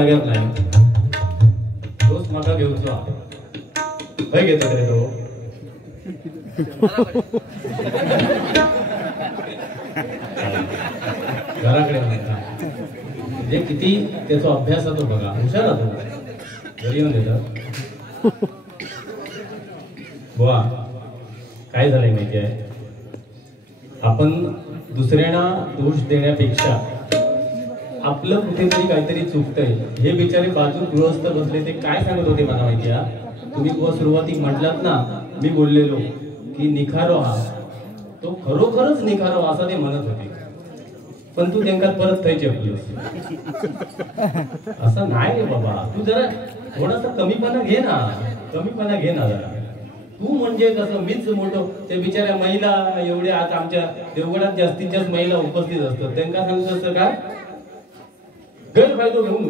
लागत नाही तोच म्हाका घेवचो खंय घेतो रे तो घराकडे म्हणता म्हणजे किती त्याचा अभ्यास होतो बघा हुशार होतो घरी येऊन देतात बुवा काय झालंय माहिती आहे आपण दुसऱ्यांना दोष देण्यापेक्षा आपलं कुठेतरी काहीतरी चुकतंय हे बिचारे बाजू गृहस्थ बसले ते काय सांगत होते मला माहिती आहे तुम्ही बुवा सुरुवातीक म्हटलात ना मी बोललेलो की निखारो हा तो खरोखरच निखारो असं ते म्हणत होते पण तू त्यांना परत थंय चेपलीस असं नाही रे बाबा तू जरा थोडासा कमीपणा घे ना जरा तू म्हणजे कसं मीच मोठं ते बिचाऱ्या महिला एवढ्या आज आमच्या देवगडात जास्तीत जास्त महिला उपस्थित असतात त्यांना सांगत असतं का गैरफायदा घेऊन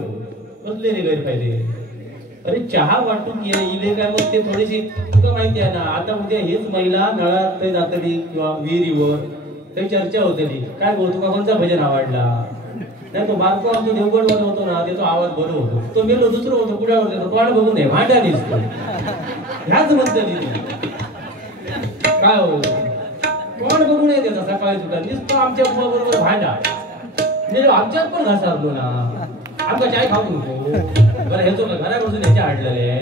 बसले रे गैरफायदे अरे चहा वाटून इले काय मग ते थोडीशी तुला माहिती आहे ना आता उद्या हेच महिला नळात जातली किंवा विहिरीवर काही चर्चा होतली काय बोलतो का कोणता भजन आवडला नाही तो बारको आमचा देवगड मध्ये होतो ना त्याचा आवाज बरो होतो तो मेलो दुसरं होतो कुठे होतो तो वाट बघू नये भांड्या दिसतो ह्याच म्हणते काय हो कोण बघू नये त्याचा सकाळी सुद्धा नुसतं आमच्या बरोबर भांडा आमच्यात पण घासारलो ना आमका चाय खाऊ नको बरं ह्याचो का घराकडून ह्याच्या हाडलेले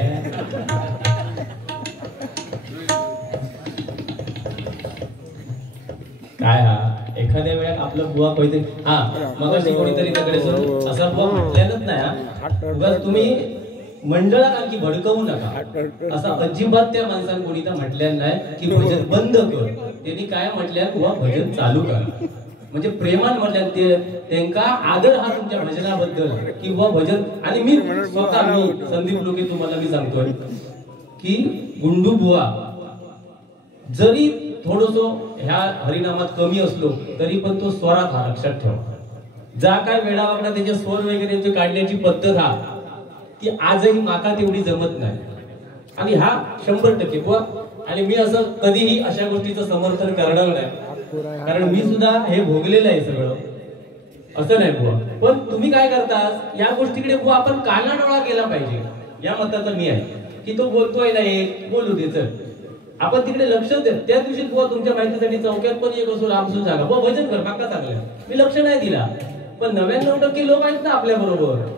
काय हा एखाद्या वेळात आपलं बुवा काहीतरी हा मग कोणीतरी तिकडे असा बुवा म्हटलेलंच नाही उगाच तुम्ही मंडळात आणखी भडकवू नका असं अजिबात त्या माणसाने कोणी तर म्हटलेलं नाही की भजन बंद कर त्यांनी काय म्हटलं बुवा भजन चालू करा म्हणजे प्रेमान म्हटलं ते त्यांका आदर हा तुमच्या भजनाबद्दल किंवा भजन आणि मी स्वतः मी संदीप लोके तुम्हाला मी सांगतोय की गुंडू बुवा जरी थोडंसो ह्या हरिनामात कमी असलो तरी पण तो स्वरात हा लक्षात ठेवा जा काय वेळावाकडा त्याचे स्वर वगैरे काढण्याची पद्धत हा ती आजही माका तेवढी जमत नाही आणि हा 100% बुवा आणि मी असं कधीही अशा गोष्टीचं समर्थन करणार नाही कारण मी सुद्धा हे भोगलेलं आहे सगळं असं नाही बुवा पण तुम्ही काय करता या गोष्टीकडे बुवा आपण कानाडोळा केला पाहिजे या मताचा मी आहे की तो बोलतोय नाही बोलू दे चल आपण तिकडे लक्ष द्या त्या दिवशी बुवा तुमच्या माहितीसाठी चौक्यात पण एक असो रामसून जागा बुवा भजन कर पाका चांगलं मी लक्ष नाही दिला पण 99% लोक आहेत ना आपल्या बरोबर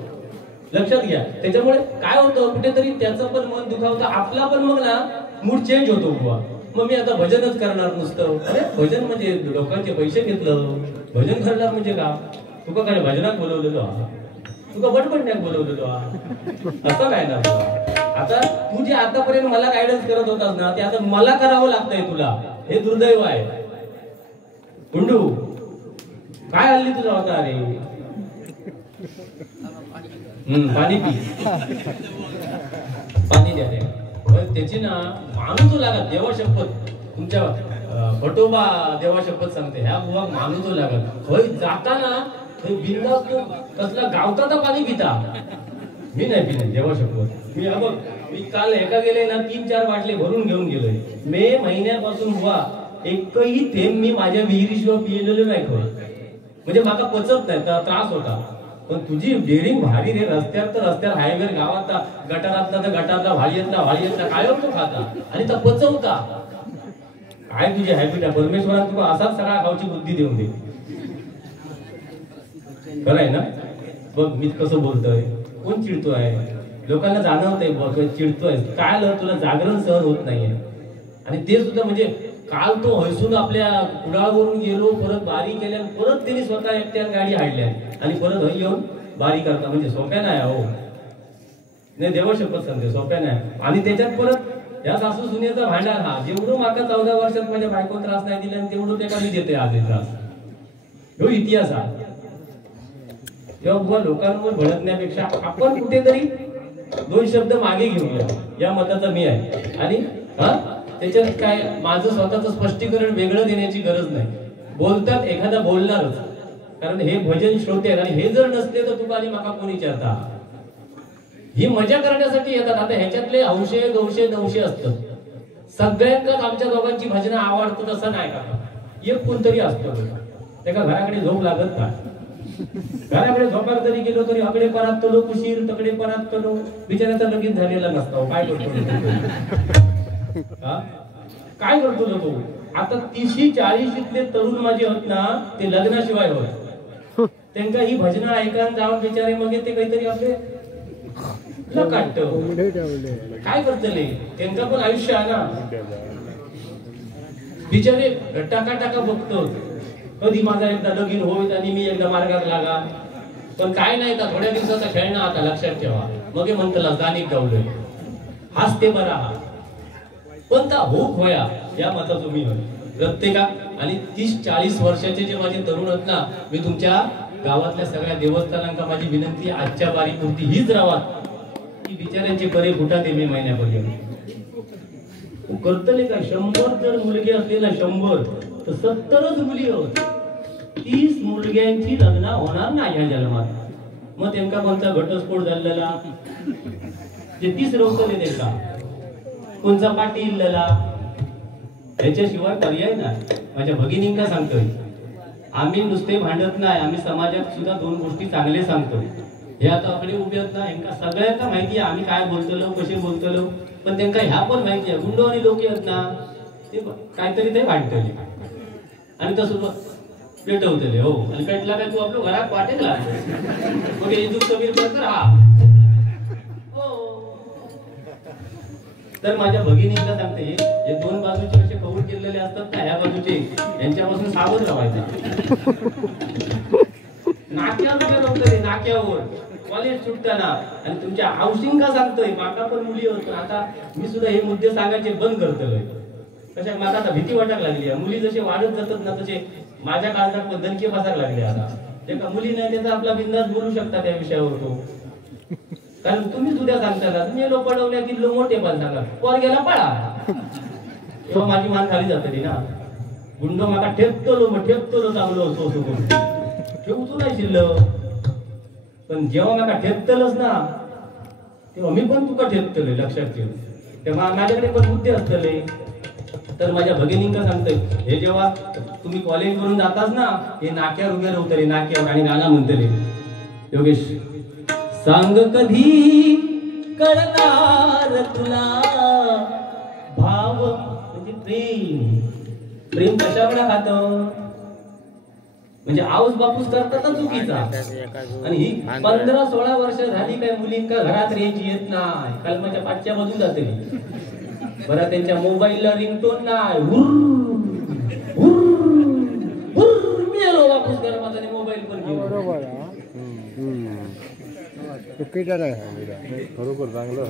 लक्षात घ्या त्याच्यामुळे काय होतं कुठेतरी त्याचं पण मन दुखावतं आपला पण मग ना मूड चेंज होतो बुवा मग मी आता भजनच करणार नुसतं अरे भजन म्हणजे लोकांचे पैसे घेतलं भजन करणार म्हणजे का तुका काय भजनात बोलवलेलो तुका बडबडण्यात बोलवलेलो असं काय ना आता तू जे आतापर्यंत मला गायडन्स करत होतास ना ते आता मला करावं लागतंय तुला हे दुर्दैव आहे गुंडू काय हल्ली तुझा होता अरे पाणी पी पाणी द्या रे त्याची ना मानूचो लागत देवा शपथ तुमच्या फटोबा देवा शपथ सांगते ह्या बुवा मानूचो लागत खय जाताना बिंदास तू कसला गावता पाणी पिता मी नाही पिणे देवा शपथ मी काल एका गेले ना 3-4 बाटले भरून घेऊन गेलोय मे महिन्यापासून बुवा एकही थेंब मी माझ्या विहिरीशिवाय पिलेलो नाही खय म्हणजे मला पचत नाही त्रास होता पण तुझी डेअरिंग भारी रे रस्त्यावर हायवेवर गावात गटारातला तर गटारातला व्हाळीतला काय होतो खाता आणि तर पचवता काय तुझी हॅबिट आहे परमेश्वरात तुला असाच सगळा खाऊची बुद्धी देऊन दे खरं आहे ना बघ मी कसं बोलतोय कोण चिडतोय लोकांना जाणवतंय चिडतोय काय तुला जागरण सहन होत नाहीये आणि ते सुद्धा म्हणजे काल तो हैसून आपल्या कुडाळवरून गेलो परत बारी केल्या परत त्यांनी स्वतः एकट्यात गाडी हाडल्या आणि परत हय येऊन बारी करता म्हणजे सोप्या नाही हो नाही देवा शपथ सांगते सोप्या नाही आणि त्याच्यात परत या सासू सुनेचा भांडार हा जेवढं माका 14 वर्षात माझ्या बायको त्रास नाही दिला तेवढं ते कमी देते आज त्रास हो इतिहास हा तेव्हा लोकांवर भडकण्यापेक्षा आपण कुठेतरी 2 शब्द मागे घेऊया या मताचा मी आहे आणि त्याच्यात काय माझं स्वतःचं स्पष्टीकरण वेगळं देण्याची गरज नाही बोलतात एखादा बोलणारच कारण हे भजन श्रोते आहेत आणि हे जर नसले तर तुम्हाला माका कोणी विचारता ही मजा करण्यासाठी येतात आता ह्याच्यातले अंशे 200 असतात सगळ्यांनाच आमच्या दोघांची भजनं आवडतात असं नाही का एक कोणतरी असतं त्याला घराकडे झोप लागत नाही घराकडे झोपाक जरी गेलो तरी अकडे परतलो कुशीर तकडे परतलो बिचाऱ्याचा लगीन झालेला नसतो काय करतो काय करतो तो आता 30-40 तरुण माझे होत ना ते लग्नाशिवाय होत त्यांना ही भजनं ऐकायला जाऊन बिचारे मग ते काहीतरी आपले लकाट काय करतले त्यांचा पण आयुष्य आहे ना बिचारे टाका टाका बघतो कधी माझा एकदा लगीन होईल आणि मी एकदा मार्गात लागा पण काय नाही का थोड्या दिवसाचा खेळणं आता लक्षात ठेवा मग हे म्हणतला गाणी गावलोय हाच ते बरा हा पण ता होक होया या मताचं मी प्रत्येका आणि 30-40 वर्षाचे जे माझे तरुण आहेत ना मी तुमच्या गावातल्या सगळ्या देवस्थानांका माझी विनंती आजच्या बारीपुरती हीच राहा की बिचाऱ्यांचे बरे फुटा ते मे महिन्यापर्यंत करतले का 100 जर मुलगे असले ना 100 तर 70च मुली होत 30 मुलग्यांची लग्न होणार नाही ह्या जन्मात मग त्यांना कोणता घटस्फोट झालेला ते 30 रोखले त्यांना कोणचा पाटील लला याच्याशिवाय पर्याय नाही माझ्या भगिनींना सांगतोय आम्ही नुसते भांडत नाही आम्ही समाजात सुद्धा 2 गोष्टी चांगले सांगतो हे आता आपले उभे आहेत ना यांना सगळ्यांना माहिती आहे आम्ही काय बोलतलो कसे बोलतलो पण त्यांना ह्या पण माहिती आहे गुंड आणि लोक आहेत ना ते काहीतरी ते भांडतले आणि तसं पेटवतले हो आणि पेटला काय तू आपलं घरात वाटेल मग हे दुःख कबीर कर हा तर माझ्या भगिनींना सांगते हे 2 बाजूचे असे कौल केलेले असतात ना ह्या बाजूचे यांच्यापासून सावध राहायचं नाक्यावर नाक्यावर कॉलेज सुटताना आणि तुमच्या हाऊसिंग का सांगतोय माका पण मुली होतो आता मी सुद्धा हे मुद्दे सांगायचे बंद करतोय कशा मला आता भीती वाटायला लागली मुली जसे वाढत जातात ना तसे माझ्या काळजात दणके बसायला लागले आता जे का मुली नाही त्याचा आपला बिंदास बोलू शकता त्या विषयावर तो कारण तुम्ही सुद्धा सांगता ना तुम्ही लो पडवल्या की लो मोठे पण सांगा पोर गेला पळा तेव्हा माझी मान खाली जाते ना गुंड माका ठेपतो चांगलो असो ठेवतो नाही शिल्लक पण जेव्हा माका ठेपतलच ना तेव्हा मी पण तुका ठेपतले लक्षात ठेव तेव्हा माझ्याकडे पण मुद्दे असतले तर माझ्या भगिनींना सांगतोय हे जेव्हा तुम्ही कॉलेज वरून जाताच ना हे नाक्यावर उभे राहतले नाक्यावर आणि गाणं म्हणतले योगेश सांग कधी कळणार तुला भाव म्हणजे प्रेम कशाकडे खात म्हणजे आऊस बापूस करतात चुकीचा आणि ही 15-16 वर्ष झाली काय मुलींका घरात रेंज येत नाही कलमाच्या पाठच्या मधून जाते बरं त्यांच्या मोबाईलला रिंगटोन नाही मेलो बापूस घरात आणि मोबाईल पण घेऊन बरोबर चुकीचं नाही बरोबर चांगलं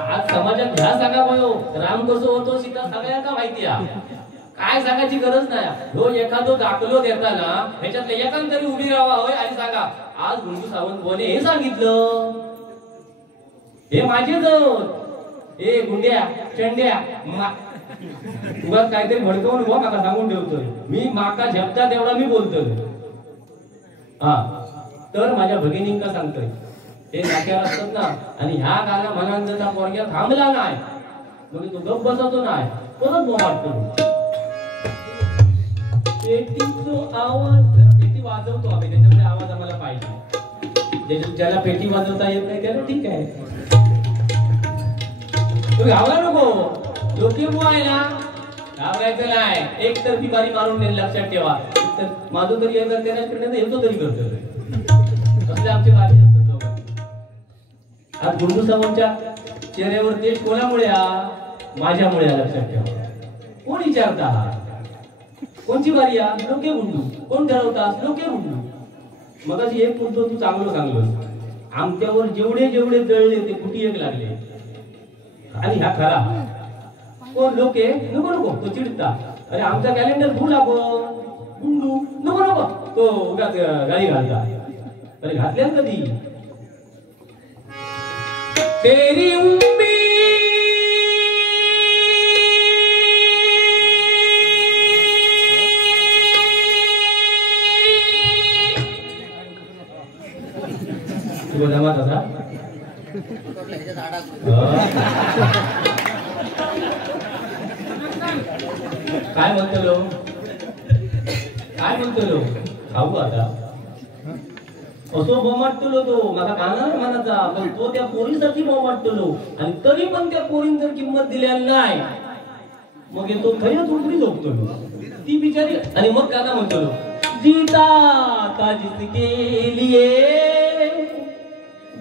आज समाजात ह्या सांगा भयो राम कसं होतो सीता सगळ्यांना माहिती आहे काय सांगायची गरज नाही हो एखादो दाखलो देताना ह्याच्यातले एकान तरी उभी राहावा होय आणि सांगा आज गुंडू सावंत बोने हे सांगितलं हे माझेच हे गुंड्या चंड्या तुला काहीतरी भडकवून हो माका सांगून ठेवतोय मी माका झपता तेवढा मी बोलतोय हा तर माझ्या भगिनींका सांगतोय हे नाक्यावर असतात ना आणि ह्या गाला मनांचा पोरग्या थांबला नाही मग तो गप बसवतो नाही परत बोमाट करू पेटीचो आवाज पेटी वाजवतो आम्ही त्याच्यामुळे आवाज आम्हाला पाहिजे ज्याला पेटी वाजवता येत नाही त्याला ठीक आहे तुम्ही घाबरा नको योग्य आहे ना घाबरायचं नाही एक तर ती बारी मारून नेल लक्षात ठेवा तर माझं तरी हे करते ना करण्याचं येतो तरी करतो असले आमचे बारी असतात आज गुंडू सावंतच्या चेहऱ्यावर तेज कोणामुळे माझ्यामुळे लक्षात ठेवा कोण विचारता कोणची बारी लोके गुंडू कोण ठरवतात लोके गुंडू मग अशी एक बोलतो तू चांगलं आमच्यावर जेवढे जळले ते कुठे एक लागले आणि ह्या खरा कोण लोके नको तो चिडता अरे आमचा कॅलेंडर फुल आपण गुंडू नको तो उगाच गाडी घालता अरे घातल्या कधी तेरी काय म्हणतो काय म्हणतो खाऊ आता असो बोमाटलो तो मला गाणार म्हणाचा पण तो त्या पोरीसाठी बोमाटलो आणि तरी पण त्या पोरीन जर किंमत दिलेली नाही मग तो खरंच उकडी झोपतो ती बिचारी आणि मग गाणं म्हणतो जीता था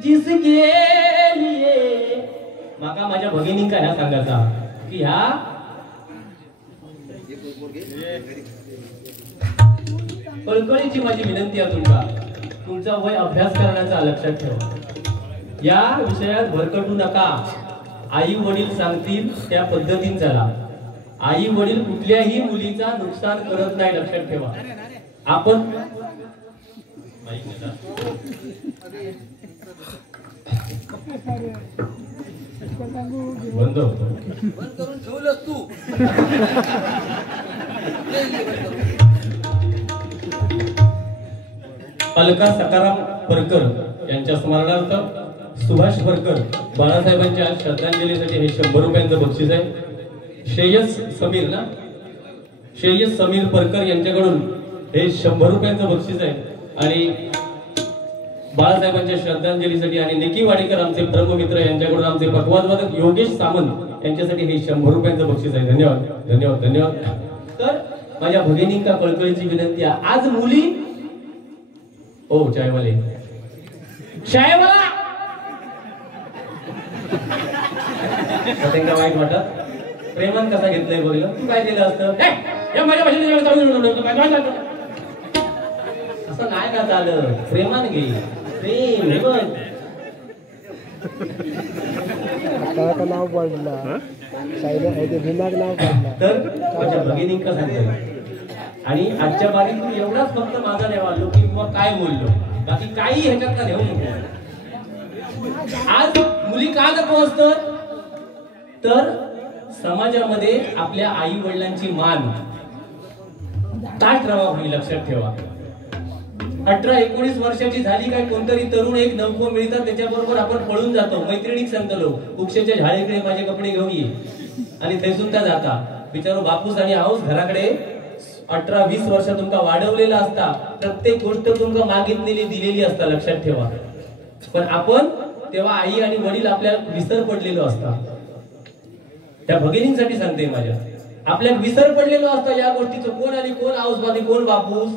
जिसके लिए माका माझ्या भगिनींका ह्या सांगायचा की ह्या कळकळीची माझी विनंती आहे तुमचा वय अभ्यास करण्याचा लक्षात ठेवा या विषयात भरकटू नका आई वडील सांगतील त्या पद्धतीने चला आई वडील कुठल्याही मुलीचा नुकसान करत नाही लक्षात ठेवा आपण बंद होतो करून ठेवलंस तू अलका सकाराम परकर यांच्या स्मरणार्थ सुभाष परकर बाळासाहेबांच्या श्रद्धांजलीसाठी हे 100 रुपयांचं बक्षीस आहे श्रेयस समीर परकर यांच्याकडून हे 100 रुपयांचं बक्षीस आहे आणि बाळासाहेबांच्या श्रद्धांजलीसाठी आणि निकी वाडेकर आमचे ब्रह्ममित्र यांच्याकडून आमचे पखवाजवादक योगेश सामंत यांच्यासाठी हे 100 रुपयांचं बक्षीस आहे धन्यवाद धन्यवाद धन्यवाद तर माझ्या भगिनींका कळकळीची विनंती आहे आज मुली ओ चायवाले चायवाला त्यांना वाईट वाटत प्रेमान कसा घेतलंय बघलं तू काय केलं असतं असं नाही का चालं प्रेमान घे प्रेम नाव पडला नाव पडला तर माझ्या भगिनींका सांगतोय आणि आजच्या बारीतून एवढाच फक्त माझा देवा लोक किंवा काय बोललो बाकी काही ह्याच्यात घेऊ नको आज मुली का नको असतात तर समाजामध्ये आपल्या आई वडिलांची मान ताट राहावी लक्षात ठेवा 18-19 वर्षाची झाली काय कोणतरी तरुण एक नवको मिळतात त्याच्याबरोबर आपण पळून जातो मैत्रिणीक सांगतो वृक्षाच्या झाडेकडे माझे कपडे घेऊन ये आणि थैसून त्या जाता बिचारो बापूस आणि हाऊस घराकडे 18-20 वर्ष तुमका वाढवलेला असता प्रत्येक गोष्ट तुमका मागितलेली दिलेली असता लक्षात ठेवा पण आपण तेव्हा आई आणि वडील आपल्याला विसर पडलेलो असता त्या भगिनींसाठी सांगते माझ्या आपल्याला विसर पडलेलो असता या गोष्टीचं कोण आली कोण आऊसवादी कोण बापूस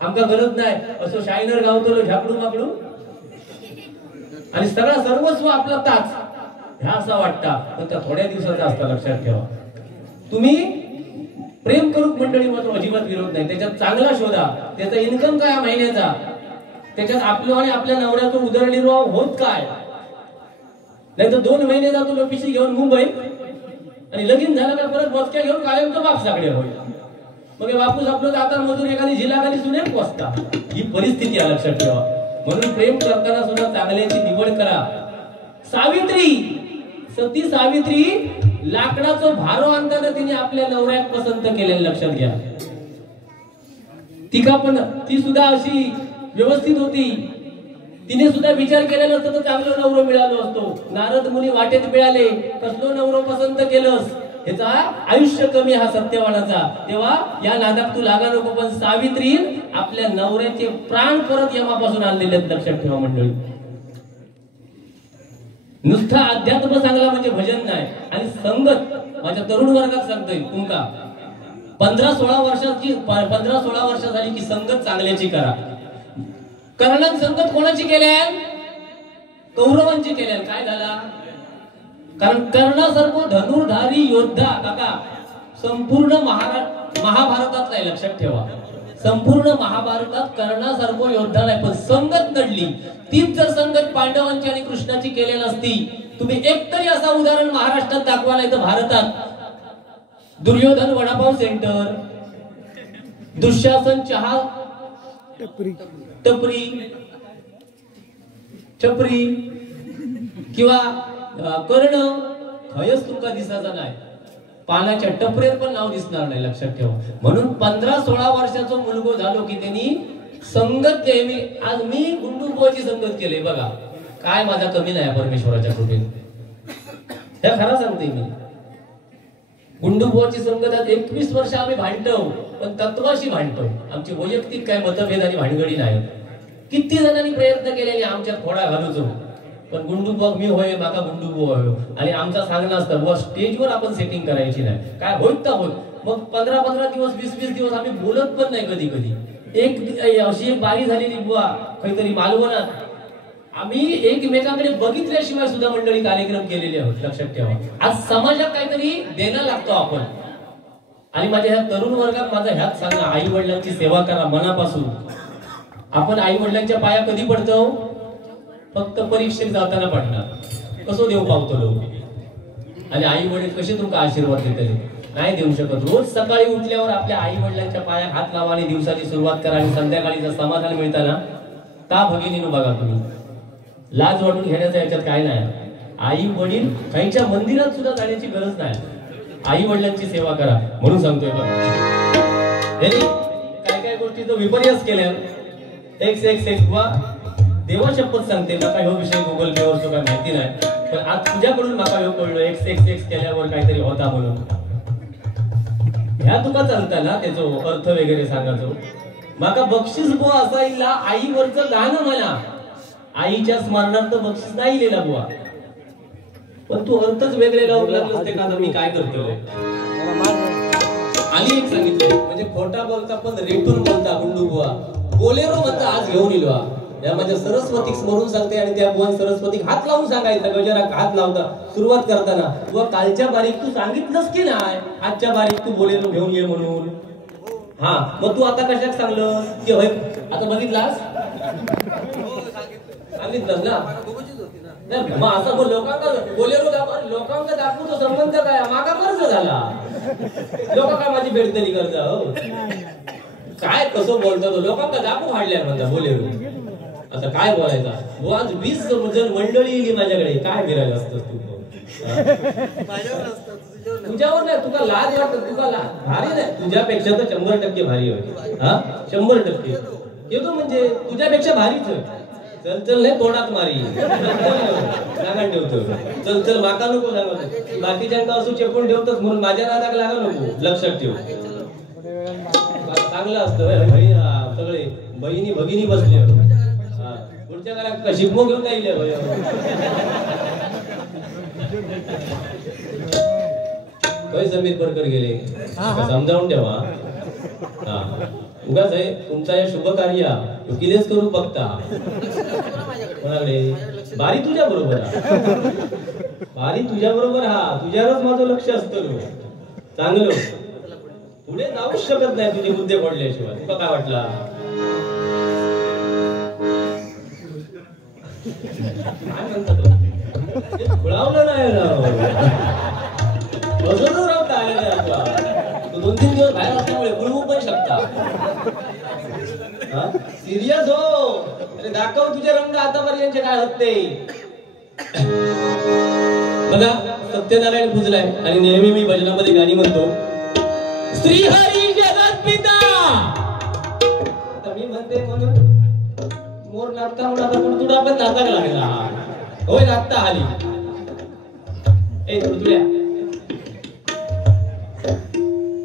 आमका गरज नाही असं शायनर गावतो झाकडू माकडू आणि सगळा सर्वस्व आपला ताच ह्या असा वाटता पण त्या थोड्या दिवसाचा असता लक्षात ठेवा तुम्ही प्रेम करूक मंडळी मात्र अजिबात विरोध नाही त्याच्यात चांगला शोधा त्याचा इन्कम काय महिन्याचा त्याच्यात आपलं आणि आपल्या नवऱ्याचा उदरनिर्वाह होत काय नाही तर 2 महिने जातो लोपिशी घेऊन मुंबई आणि लगीन झालं का परत बसक्या घेऊन कायमचं बापसाकडे होईल मग बापूस आपलं आता मधून एखादी जिल्हाखाली सुने बसता ही परिस्थिती आहे लक्षात ठेवा म्हणून प्रेम करताना सुद्धा चांगल्याची निवड करा सती सावित्री लाकडाचं भारो आणताना तिने आपल्या नवऱ्यात पसंत केलेलं लक्षात घ्या ती सुद्धा अशी व्यवस्थित होती तिने सुद्धा विचार केलेला असतो तर चांगलं नवरं मिळालो असतो नारद मुनी वाटेत मिळाले कसलो नवरं पसंत केलंस ह्याचा आयुष्य कमी हा सत्यवानाचा तेव्हा या नादात तू लागा नको पण सावित्री आपल्या नवऱ्याचे प्राण परत यमापासून आणलेले आहेत लक्षात ठेवा मंडळी नुसता अध्यात्म सांगला म्हणजे भजन नाही आणि संगत माझ्या तरुण वर्गात सांगतोय तुमका 15-16 वर्ष झाली की संगत चांगल्याची करा कर्णात संगत कोणाची केल्या कौरवांची केल्या काय झाला कारण कर्णासारखा धनुर्धारी योद्धा काका संपूर्ण महाभारतात नाही लक्षात ठेवा संपूर्ण महाभारतात कर्णासारखा योद्धा नाही पण संगत नडली तीच जर संगत पांडवांची आणि कृष्णाची केलेली असती तुम्ही एकतरी असा उदाहरण महाराष्ट्रात दाखवा नाही तर भारतात दुर्योधन वडापाव सेंटर दुःशासन चहा टपरी छपरी किंवा कर्ण खयच तुमका दिसायचा नाही पानाच्या टपरेत पण नाव दिसणार नाही लक्षात ठेवा म्हणून 15-16 वर्षाचा मुलगो झालो की त्यांनी संगत द्यावी आज मी गुंडुबोची संगत केली बघा काय माझा कमी नाही परमेश्वराच्या कृपेने हे खरं सांगते मी गुंडुबुवाची संगत आज 21 वर्ष आम्ही भांडतो, पण तत्वाशी भांडतो. आमची वैयक्तिक काय मतभेद आणि भानगडी नाही. किती जणांनी प्रयत्न केलेले आमच्यात थोडा घालूचो, पण गुंडुबुवा मी होय माका गुंडुबुवा होय आणि आमचा सांगणं असतं बुवा स्टेजवर आपण सेटिंग करायची नाही, काय होत तर होत. मग 15-15 दिवस 20-20 दिवस आम्ही बोलत पण नाही. कधी कधी अशी एक बारी झालेली बुवा काहीतरी मालवणात, आम्ही एकमेकांकडे बघितल्याशिवाय सुद्धा मंडळी कार्यक्रम केलेले आहोत. लक्षात ठेवा, आज समाजात काहीतरी देणं लागतो आपण. आणि माझ्या ह्या तरुण वर्गात माझा ह्याच सांगणं, आई वडिलांची सेवा करा मनापासून. आपण आई वडिलांच्या पाया कधी पडतो? फक्त परीक्षेत जाताना पडणार. कसं देव पावतो लोक, आणि आई वडील कसे तुमका आशीर्वाद देतले? नाही देऊ शकत. रोज सकाळी उठल्यावर आपल्या आई वडिलांच्या पाया हात लावा आणि दिवसाची सुरुवात करा, आणि संध्याकाळी जर समाधान मिळताना का भगिनीनं बघा तुम्ही, लाज वाटून घेण्याचं याच्यात काय नाही. आई वडील काहीच्या मंदिरात सुद्धा जाण्याची गरज नाही. आई वडिलांची सेवा करा म्हणून सांगतोय. काय काय गोष्टीचं विपर्यास केल्या देवा शपथ सांगते. नका ह्यो विषय गुगल पे वरचं काय माहिती नाही, पण आज तुझ्याकडून माका ह्यो कळलो X केल्यावर काहीतरी होता म्हणून. ह्या तुका चालताना त्याचो अर्थ वगैरे सांगायचो. माका बक्षीस बुवा असायला आईवरचं गाणं म्हणा, आईच्या स्मरणार्थ बक्षीस नाही लिहिला बुवा, पण तू अर्थच वेगळे लावून लागलास ते का मी काय करतोय. आणि एक सांगितलं म्हणजे खोटा बोलता पण रेटून बोलता गुंडुबुवा. बोलेरो म्हणता आज घेऊन इलो या माझ्या सरस्वतीक स्मरून सांगते, आणि त्या बुवा सरस्वतीक हात लावून सांगायचा. गजराक हात लावता सुरुवात करताना, बुवा कालच्या बारीक तू सांगितलंस की नाही आजच्या बारीक तू बोलेरो घेऊन ये म्हणून. हा मग तू आता कशाक सांगलं की होय आता बघितलास सांगितलं ना. मग असं बोल लोकांना बोलेरो लोकांना दाखवतो संबंध काय मागा कर्ज झाला. लोक काय माझी भेटतली कर्ज काय कसं बोलतो तो लोकांना दाखवू हाडल्या म्हणता बोलेरो. आता काय बोलायचा वो आज 20 जण मंडळी येईल माझ्याकडे, काय फिरायला असतं तू? तुझ्यावर नाही तुका लाज वाटत, तुका भारी नाही तुझ्यापेक्षा तर 100% भारी होय. हा 100% येतो म्हणजे तुझ्यापेक्षा भारीच होय. चल चल नाही तोंडात मारी सांगा ठेवतो. चल चल माका नको सांगतो, बाकीच्यांना असं चेपून ठेवतोस म्हणून माझ्या नादाक लागा नको. लक्षात ठेव चांगलं असतं. सगळे बहिणी भगिनी बसले पुढच्या घरात शिकमो घेऊन जाईल. समीर परकर गेले समजावून ठेवा. हा उगाच आहे तुमचा या शुभ कार्य किलेच करू बघता कोणाकडे. बारी तुझ्या बरोबर बारी तुझ्या बरोबर. हा तुझ्यावरच माझं लक्ष असतं चांगलं. पुढे जाऊच शकत नाही तुझे मुद्दे पडल्याशिवाय. तुला काय वाटला काय म्हणतात खुळावलं नाही तू 2-3 दिवस बाहेर असल्यामुळे खुळवू पण शकता. सिरियस हो अरे दाखव तुझे रंग आतापर्यंत काय होते. बघा सत्यनारायण पूजलाय आणि नेहमी मी भजनामध्ये गाणी म्हणतो श्री हरी जगत पिता. आता मी म्हणते म्हणून मोर नाचता म्हणून तुडा पण नाचायला लागला. होय नाचता आली ए तुडतुड्या.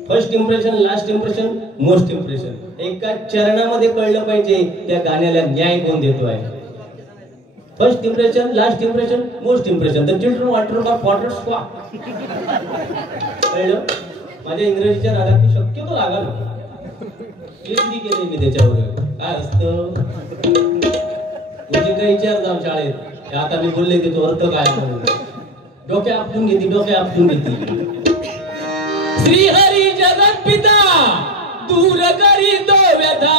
First impression last impression most impression. एका चरणामध्ये कळलं पाहिजे त्या गाण्याला न्याय कोण देतोय. First impression last impression most impression. The children water of water squawk. कळलं माझ्या इंग्रजीच्या नादात शक्यतो लागाल PhD केली मी त्याच्यावर. काय असतं तुझे काही विचार जाऊ शाळेत आता मी बोलले की तो अर्थ काय म्हणून डोक्या आपटून घेते डोक्या आपटून घेते. श्री हरी जगत पिता दूर करी तो व्यथा.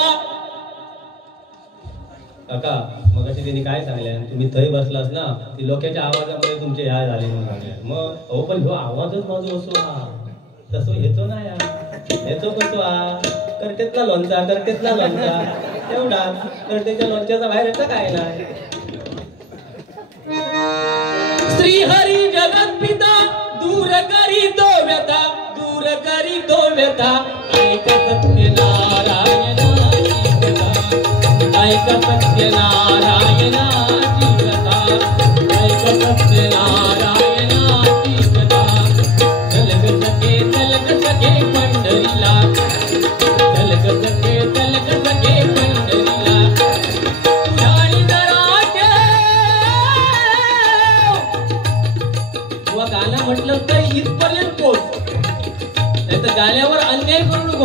काका मगाशी त्यांनी काय सांगल्या तुम्ही थंय बसलास ना ती लोकांच्या आवाजामध्ये तुमचे ह्या झाले म्हणून सांगल्या. मग हो पण ह्यो आवाजच माझो असो हा तसं हेचो ना या हेचो कसो हा करतेतला लोणचा करतेतला लोणचा तेवढा करतेच्या लोणच्याचा बाहेर येतं काय नाही. श्री हरी जगत पिता दूर करी तो व्यथा दूर करी तो व्यथा. ऐक सत्य नारायणाची कथा ऐक सत्य नारायणाची कथा ऐक सत्य नारायणाची कथा. जलग सके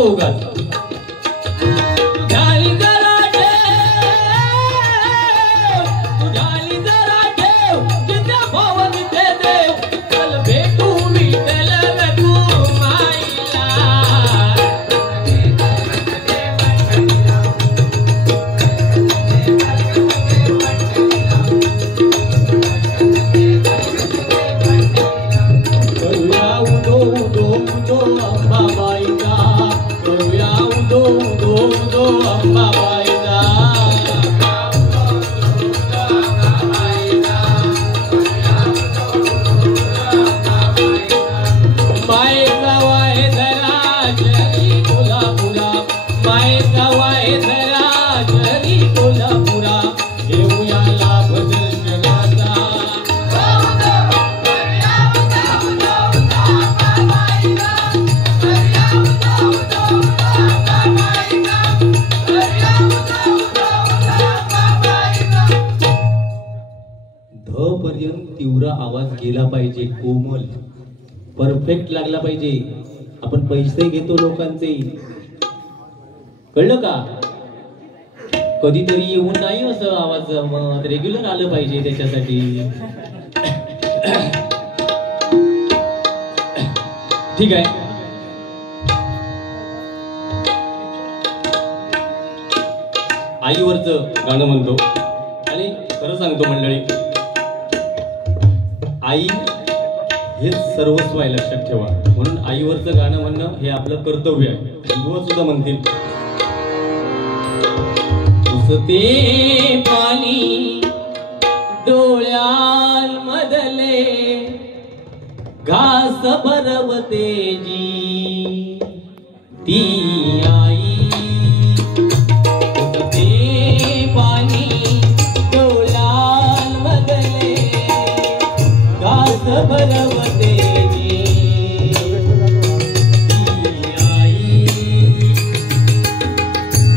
नको उगाच. झाली जरा ठेव, तू झाली जरा ठेव, जिथे भाव तिथे देव, चल भेटू विठ्ठल तू माईला. तीव्र आवाज गेला पाहिजे, कोमल परफेक्ट लागला पाहिजे. आपण पैसे घेतो लोकांचे, कळलं का? कधीतरी येऊन नाही असं आवाज रेग्युलर आलं पाहिजे त्याच्यासाठी. ठीक आहे. आईवरचं गाणं म्हणतो आणि खरं सांगतो मंडळी, आई हेच सर्वस्व आहे, लक्षात ठेवा. म्हणून आईवरचं गाणं म्हणणं हे आपलं कर्तव्य आहे. हिंदू सुद्धा म्हणतील, उसते पाणी डोळ्यांमधले घास भरवते जी ती आई. उसते पाणी डोळ्यांमधले घास भरवते जी आई.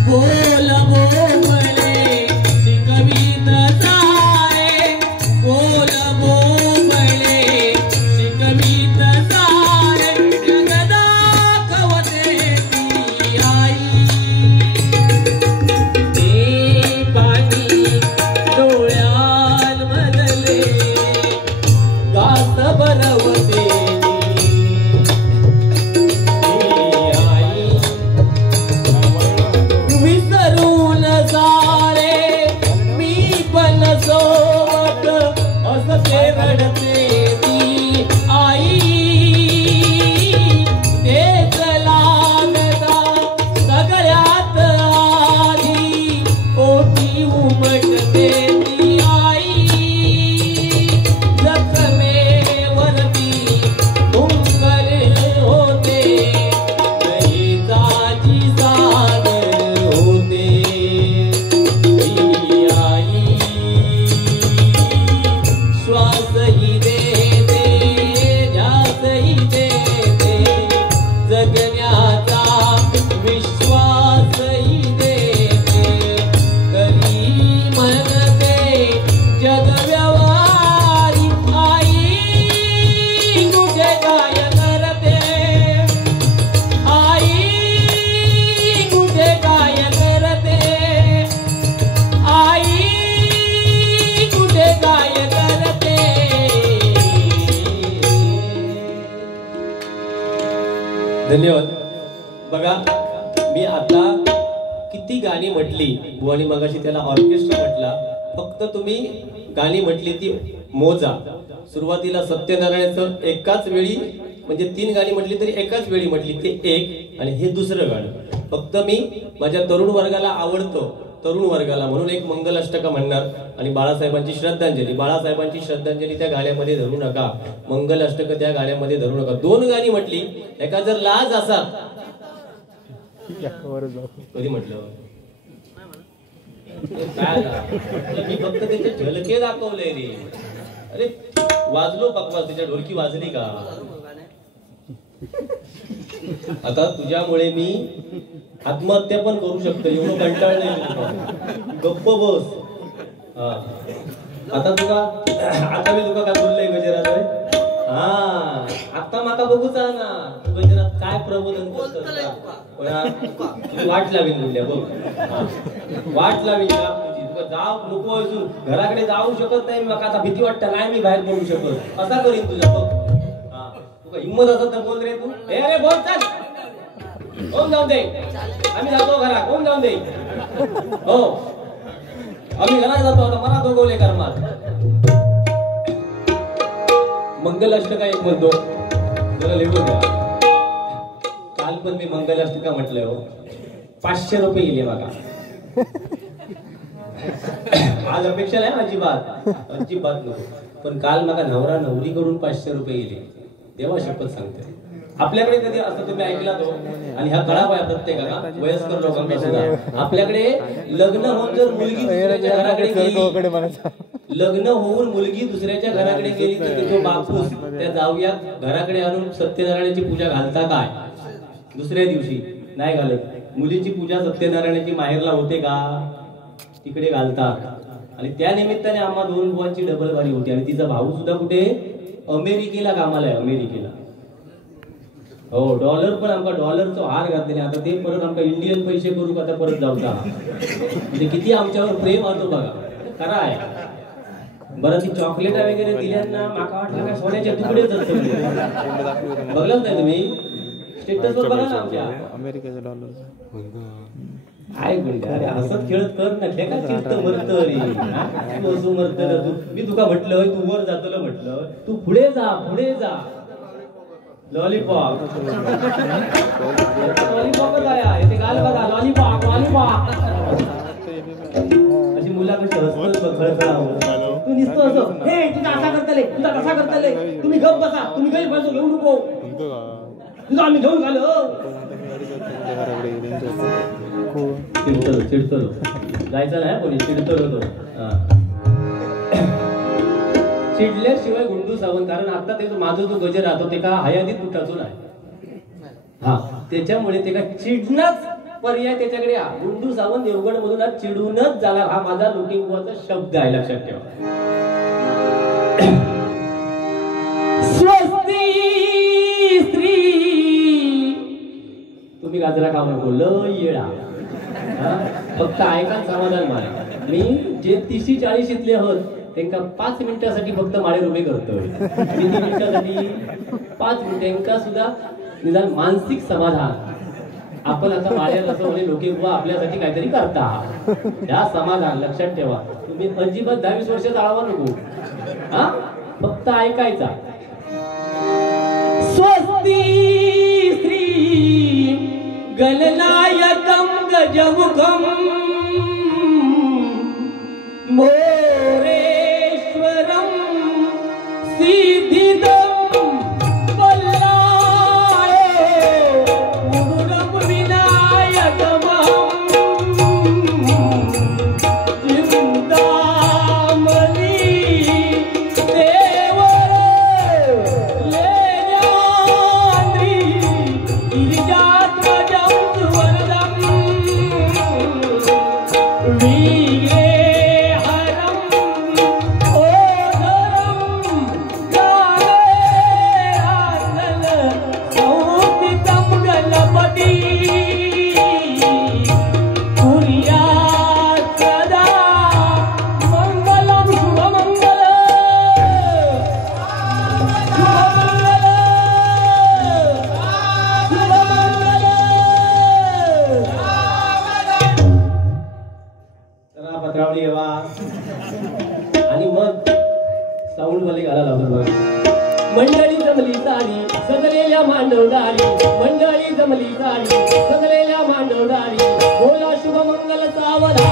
बोल बोबळे शिकवीत जारे, बोल बोबळे शिकवीत जारे, जग दाखवते ती आई. ते पाणी डोळ्यांमधले घास भरवते आई. विसरून सारे मी पण सोबत असते रडते ती आई. तेच लागता सगळ्यात आधी ओठी उमटते ती आई. जखमेवरती हुंकर होते, दहिताची साद होते ती आई. श्वासही देते, ध्यासही देते, जगण्याचा विश्वासही देते, तरी म्हणते जग व्यवहारी आई. कुठे काय करते आई, कुठे काय करते आई, कुठे काय करते. धन्यवाद. बघा, मी आता किती गाणी म्हटली, बुवानी मगाशी त्याला ऑर्केस्ट्रा म्हटला. फक्त तुम्ही गाणी म्हटली ती मोजा. सुरुवातीला सत्यनारायणचं एकाच वेळी, म्हणजे 3 गाणी म्हटली तरी एकाच वेळी म्हटली, ते एक, आणि हे दुसरं गाणं. फक्त मी माझ्या तरुण वर्गाला आवडतो, तरुण वर्गाला, म्हणून एक मंगलाष्टका म्हणणार आणि बाळासाहेबांची श्रद्धांजली. बाळासाहेबांची श्रद्धांजली त्या गाण्यामध्ये धरू नका, मंगलाष्टक त्या गाण्यामध्ये धरू नका. 2 गाणी म्हटली. एका जर लाज असा कधी म्हटलं काय, मी फक्त त्याचे झलके दाखवले रे. अरे वाजलो बकवास, त्याच्या ढोलकी वाजली का? आता तुझ्यामुळे मी आत्महत्या पण करू शकतो, एवढं कंटाळलंय. गप्प बस. आता मी तुका काय बोललोय गजराज? हा आता माका बघूचा ना तू गजरात काय प्रबोधन करतो वाट लावीन बोलल्या बघ वाट लावीन तुका जाऊ नको असून घराकडे जाऊ शकत नाही मका आता भीती वाटत नाही मी बाहेर पडू शकत कसा करीन तुझ्या बघ हा तुका हिंमत असत तर बोल रे तू ए अरे बोल चल कोण जाऊन दे आम्ही जातो घरात कोण जाऊन दे हो आम्ही घरात जातो आता मला दोघवले कर्मात मंगलाष्टका एक म्हणतो जरा लिहून द्या काल पण मी मंगलाष्टका म्हटलंय हो 500 रुपये गेले बघा आज अपेक्षा नाही अजिबात अजिबात नको पण काल मला नवरा नवरीकडून 500 रुपये गेले देवा शपथ सांगते आपल्याकडे कधी असं तुम्ही ऐकला तो आणि ह्या कळा पाया प्रत्येकाला वयस्कर लोकांना सुद्धा आपल्याकडे लग्न होऊन जर मुलगी दुसऱ्याच्या घराकडे गेली लग्न होऊन मुलगी दुसऱ्याच्या घराकडे गेली तर तिथं बापूस त्या जाऊयात घराकडे आणून सत्यनारायणाची पूजा घालता काय दुसऱ्या दिवशी नाही घालत मुलीची पूजा सत्यनारायणाची माहेरला होते का तिकडे घालतात आणि त्या निमित्ताने आम्हा 2 बुवांची डबल वारी होती आणि तिचा भाऊ सुद्धा कुठे अमेरिकेला कामाला आहे अमेरिकेला हो डॉलर पण आमका डॉलरचा हार घातले आता ते परत आमका इंडियन पैसे करू आता परत जाऊचा म्हणजे किती आमच्यावर प्रेम होतो बघा खरा आहे बरं ती चॉकलेट वगैरे दिल्यांना माका वाटलं काय सोन्याचे तुकडेच असतात बघलाच नाही तुम्ही स्टेटस वर बघा ना आमच्या अमेरिकेचा डॉलर काय म्हणते अरे हसत खेळत कर ना काय चिडत मरत रे तू मरत तू मी तुका म्हटलं तू वर जातलं म्हटलं तू पुढे जा लॉलीपॉप लॉलीपॉपच आहे इथे गाल बघा लॉलीपॉप अशी मुला कशी हसत तू निसतो असं हे तुझा असा करतले तुझा कसा करतले तुम्ही गप बसा तुम्ही काही बाजू घेऊ नको तुझा आम्ही घेऊन घालो चिडतलो जायचं नाही कोणी चिडतलो तो चिडल्याशिवाय गुंडू सावंत कारण आता ते माझं जो गजर राहतो ते का हयातीत कुठाचो नाही हा त्याच्यामुळे ते का चिडणंच पर्याय त्याच्याकडे गुंडू सावंत देवगड मधून आज चिडूनच झाला हा माझा लुकिंग बुवाचा शब्द आहे लक्षात ठेवा स्वस्ती स्त्री तुम्ही गाजरा का बोललो येळा फक्त ऐका समाधान मारा मी जे 30-40 इथले आहोत त्यांना 5 मिनिटासाठी फक्त माळे उभे करतोय किती मिनिटासाठी 5 मिनिट त्यांना सुद्धा निदान मानसिक समाधान आपण आता माळ्यात असं म्हणजे लोके बुवा आपल्यासाठी काहीतरी करता त्या समाधान लक्षात ठेवा तुम्ही अजिबात 10-20 वर्ष जाळवा नको हा फक्त ऐकायचा स्वस्ती स्त्री गणनायकम गजमुखम मोरेश्वरम सिद्धिदम बल्लाळे मुरुडम विनायकम चिंतामणी देवर लेण्याद्री गिरिजाध्वजं सुवर्णम वीरे आणि मग साऊंड वाले गाला लावतो मंडळी जमली सारी सजलेल्या मांडवडारी मंडळी जमली सारी सजलेल्या मांडवडारी बोला शुभ मंगल सावला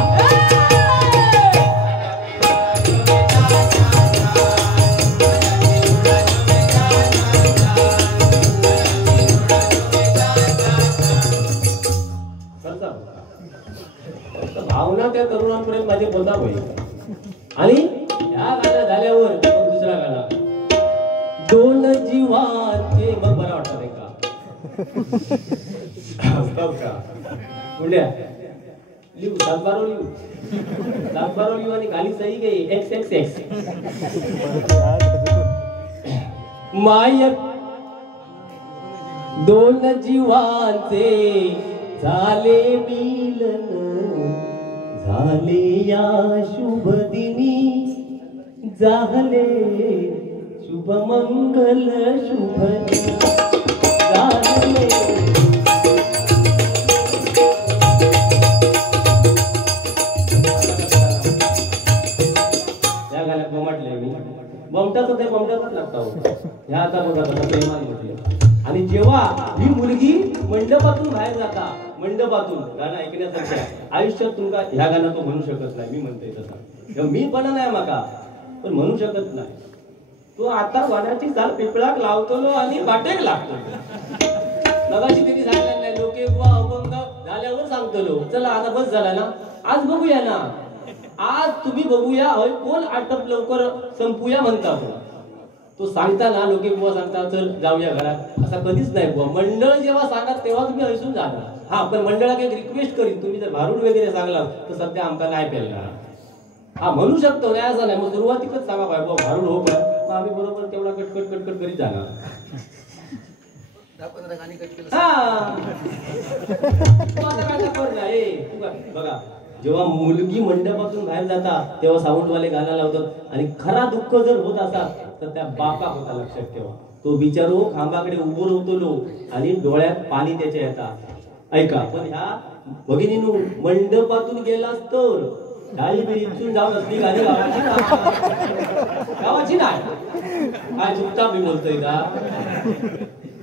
भावना त्या तरुणांपर्यंत माझे बोलता होईल आणि या गाणं झाल्यावर दुसरा गाणं दोन जीवाचे मग बरं वाटत आहे का पुढ्या लिहू 7-12 लिहू आणि खाली सही गई XXX माय दोन जीवांचे झाले मिलन, झाले या शुभ दिनी, झाले शुभ मंगल शुभ झाले. या गाण्यात म्हटले मी बमटाचं ते बमटाच लागतं ह्या आता बघा प्रेमान म्हटलं. आणि जेव्हा ही मुलगी मंडपातून बाहेर जाता, मंडपातून गाणं ऐकण्यासाठी आयुष्यात तुमका ह्या गाणं तो म्हणू शकत नाही. मी म्हणतोय तसं मी पण नाही माका पण म्हणू शकत नाही. तो आता वाड्याची चाल पिपळाक लावतो आणि वाटेक लागतो. मगाशी त्यांनी सांगितलं नाही लोके बुवा अभंग झाल्यावर सांगतो. चला आता बस झाला ना, आज बघूया ना, आज तुम्ही बघूया होय कोण आटप लवकर संपूया म्हणता. तो सांगताना लोके बुवा सांगता चल जाऊया घरात, असा कधीच नाही बुवा. मंडळ जेव्हा सांगत तेव्हा तुम्ही हसून जाणार. हा पण मंडळाक एक रिक्वेस्ट करीन, तुम्ही जर भारूड वगैरे सांगला तर सध्या आमका नाही पेलणार. हा म्हणू शकतो नाही असं नाही, मग सुरुवातीकच सांगा बाय बुवा भारूड हो पण मग आम्ही बरोबर तेवढा कटकट कटकट करीत जाणार. बघा जेव्हा मुलगी मंडपातून बाहेर जाता तेव्हा साऊंडवाले गाणं लावतात. आणि खरा दुःख जर होत असा तर त्या बाका होता, लक्षात ठेवा. तो बिचारो खांबाकडे उभो राहतो आणि डोळ्यात पाणी त्याच्या येतात. ऐका पण ह्या भगिनीनू मंडपातून गेलास तर डाळी बिळीतून जाऊन असली गाणी गावाची नाही. काय चुकता मी बोलतोय का?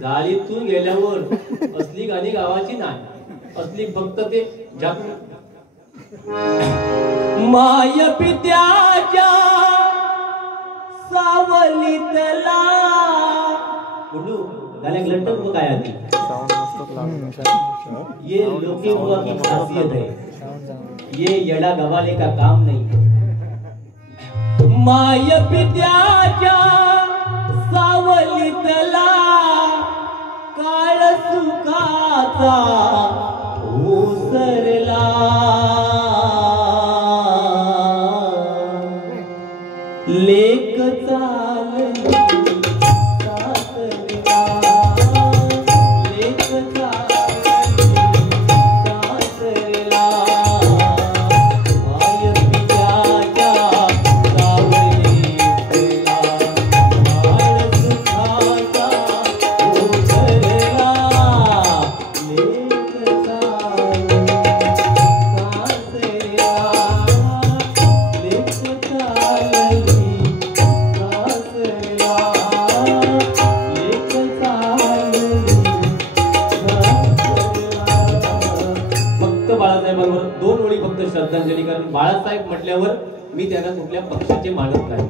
गाडीतून गेल्यावर असली गाणी गावाची नाही, असली फक्त ते माय पित्याच्या सावलीतला बोलू गाण्याक लटक बघ काय आधी ये लोके हुआ की खासियत है, ये येडा गवाले का काम नहीं. माय पित्याच्या सावलीतला काळ सुखाचा ओसरला, लेक चालली सासरला, लेक चालली सासरला. माय पित्याच्या सावलीतला काळ सुखाचा ओसरला, लेक चालली सासरला, लेक चालली बाळासाहेबांवर दोन ओळी फक्त श्रद्धांजली. कारण बाळासाहेब म्हटल्यावर मी त्यांना कुठल्या पक्षाचे मानत नाही.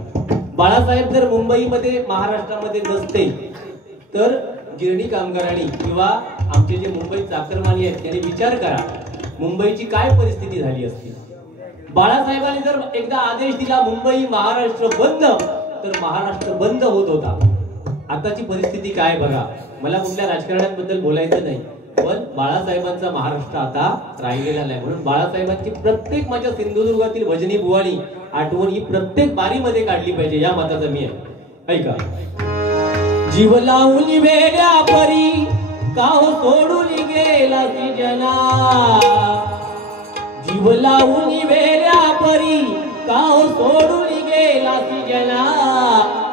बाळासाहेब जर मुंबईमध्ये महाराष्ट्रामध्ये नसते तर गिरणी कामगारांनी किंवा आमचे जे मुंबईत चाकरमानी आहेत त्यांनी विचार करा मुंबईची काय परिस्थिती झाली असती. बाळासाहेबांनी जर एकदा आदेश दिला मुंबई महाराष्ट्र बंद तर महाराष्ट्र बंद होत होता. आताची परिस्थिती काय बघा. मला कुठल्या राजकारणाबद्दल बोलायचं नाही पण बाळासाहेबांचा महाराष्ट्र आता राहिलेला नाही. म्हणून बाळासाहेबांची प्रत्येक माझ्या सिंधुदुर्गातील भजनी बुवाणी आठवण ही प्रत्येक बारीमध्ये काढली पाहिजे या मताचा मी आहे. ऐका जीव लावून वेगळ्या परी काव सोडून गेला ती जना, जीव लावून वेगळ्या परी काव सोडून गेला ती जना.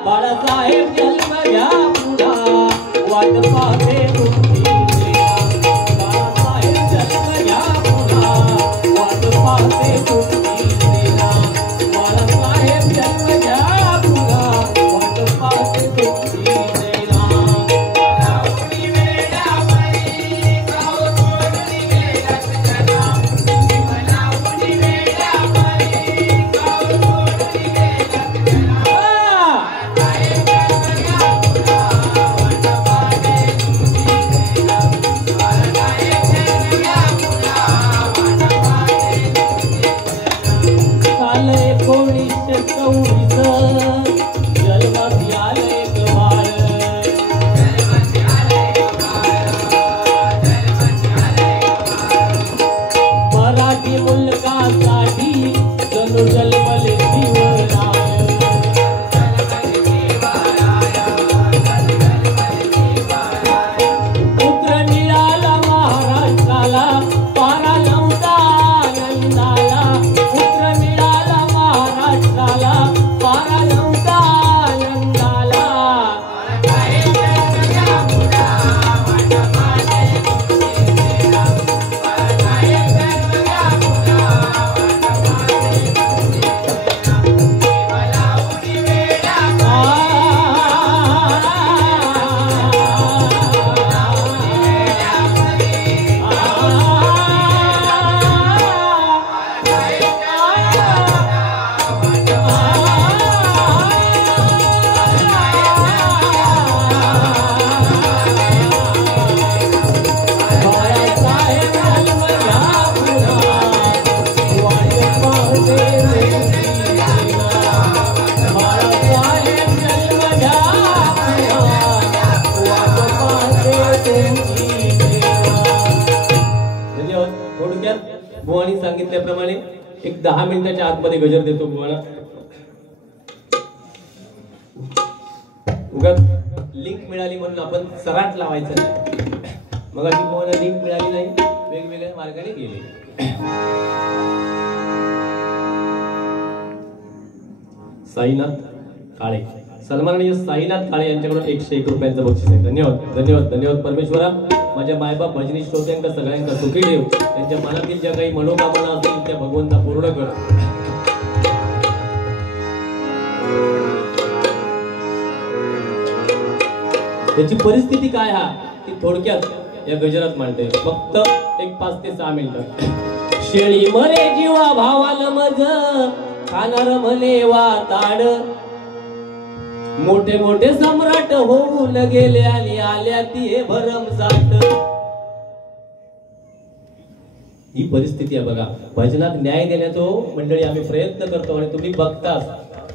बाळासाहेब जन्म घ्या पुढा वाट पाहते तुमची, बाळासाहेब जन्म घ्या पुढा वाट पाहते तुमची सेना. बाळासाहेब जन्म घ्या पुढा वाट पाहते तुमची सेना. सांगितल्याप्रमाणे एक 10 मिनिटाच्या आतमध्ये गजर देतो बुवाला. उगाच लिंक मिळाली म्हणून आपण सराट लावायचं नाही. मग अशी बुवाला लिंक मिळाली नाही, वेगवेगळ्या मार्गाने गेले. साईनाथ काळे, सन्माननीय साईनाथ काळे यांच्याकडून 101 रुपयांचं बक्षीस आहे. धन्यवाद धन्यवाद धन्यवाद. परमेश्वरा माझ्या मायबाप भजनी श्रोत्यांका सगळ्यांका सुखी ठेव. त्यांच्या मनातील ज्या काही मनोकामना असतील त्या भगवंता पूर्ण कर. त्याची परिस्थिती काय हा ती थोडक्यात या गजरात मांडते. फक्त एक 5 ते 6 मिनिटं. शेळी मरे जीवा भावाला मज खाणार म्हणे वाताड, मोठे मोठे सम्राट होऊन गेले आणि आल्या ती भरमसाठ. ही परिस्थिती आहे बघा. भजनात न्याय देण्याचा मंडळी आम्ही प्रयत्न करतो आणि तुम्ही बघताच.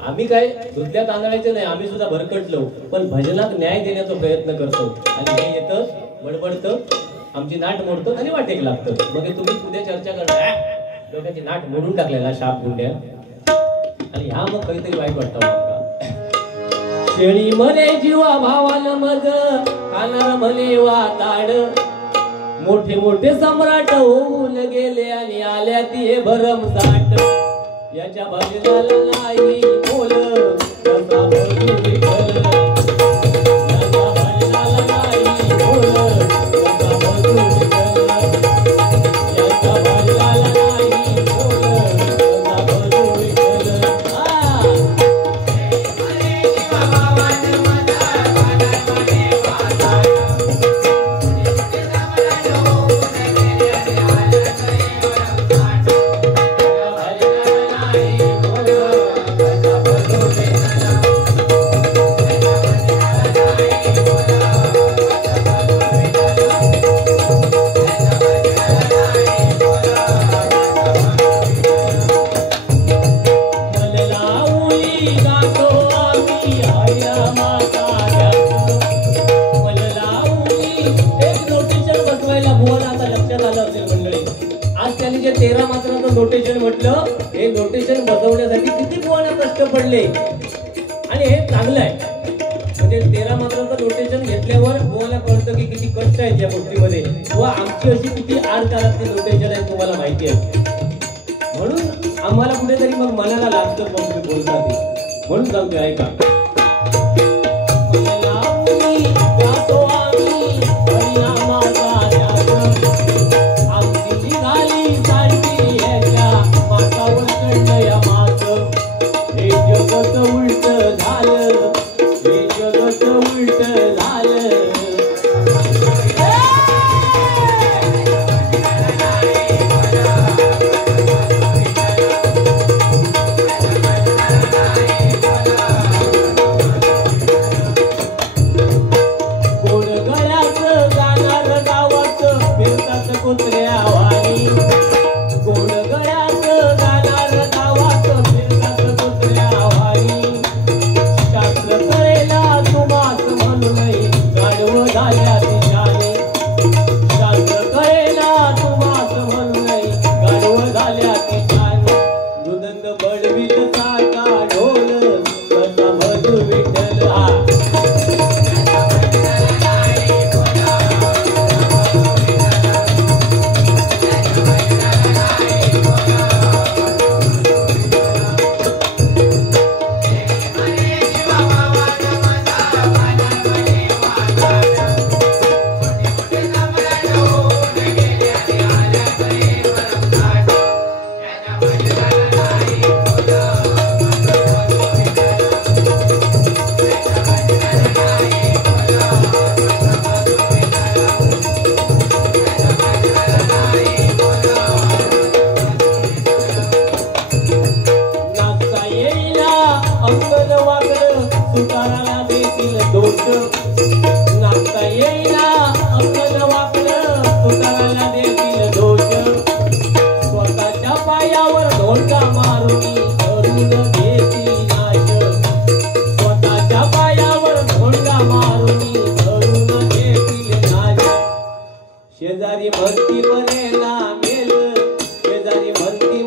आम्ही काय धुतल्या तांदळायचं नाही, आम्ही सुद्धा भरकटलो, पण भजनात न्याय देण्याचा प्रयत्न करतो. आणि हे येतं बडबडतं, आमची नाट मोडतं आणि वाटेक लागतं. मग हे तुम्ही उद्या चर्चा करता लोकांची नाट मोडून टाकलेला शाप गुंड्या, आणि ह्या मग काहीतरी वाईट वाटतं आमका. शेळी मरे जीवा भावाला मज खाणार म्हणे वाताड, मोठे मोठे सम्राट होऊन गेले आणि आल्या ती भरमसाठ. याच्या भजनाला नाही बोल कसा भजू विठ्ठल, याच्या भजनाला नाही बोल कसा भजू विठ्ठल, याच्या भजनाला नाही बोल कसा भजू विठ्ठल. जे 13 मात्राचं नोटेशन म्हटलं, हे नोटेशन बसवण्यासाठी किती बुवांना कष्ट पडले. आणि हे चांगलं आहे, म्हणजे 13 मात्राचं नोटेशन घेतल्यावर बुवाला कळतं की किती कष्ट आहेत या गोष्टीमध्ये, किंवा आमची अशी किती आडकाळातली नोटेशन आहे तुम्हाला माहिती आहे. म्हणून आम्हाला कुठेतरी मग मनाला लागतं मग तुम्ही बोलतात, म्हणून सांगतो ऐका. शेजारी भक्ती बनेला मेल, शेजारी भक्ती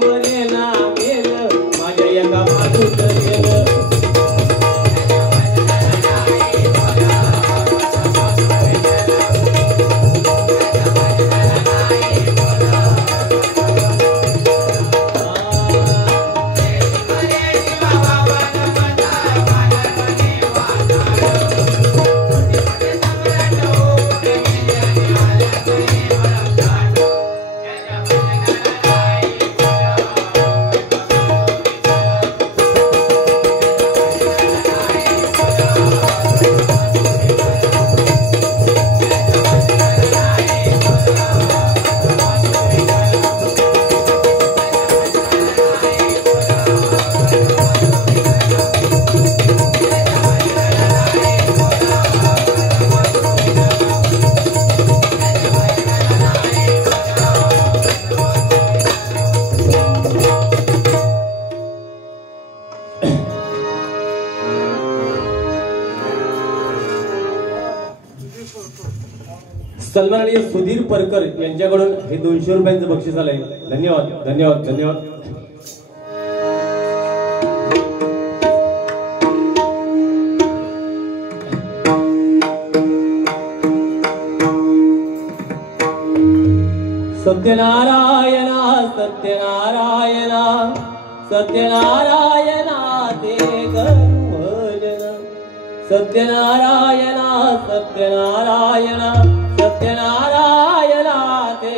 सन्माननीय सुधीर परकर यांच्याकडून हे 200 रुपयांचं बक्षीस आलंय. धन्यवाद धन्यवाद धन्यवाद. सत्यनारायणा सत्यनारायणा सत्यनारायणा ते भजन सत्यनारायणा सत्यनारायणा सत्यनारायणा ते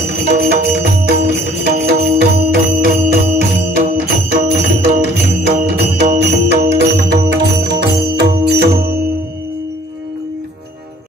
Thank you.